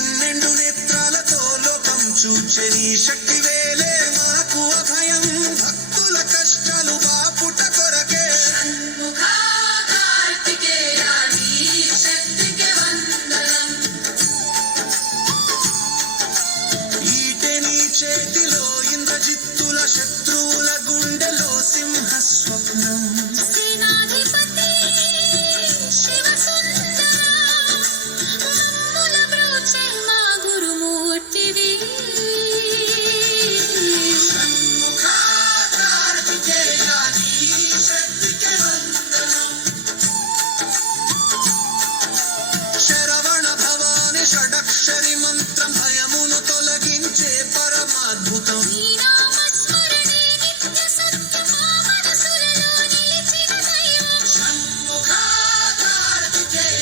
పన్నెండు నేత్రాలతో లోకం చూచని శక్తి day.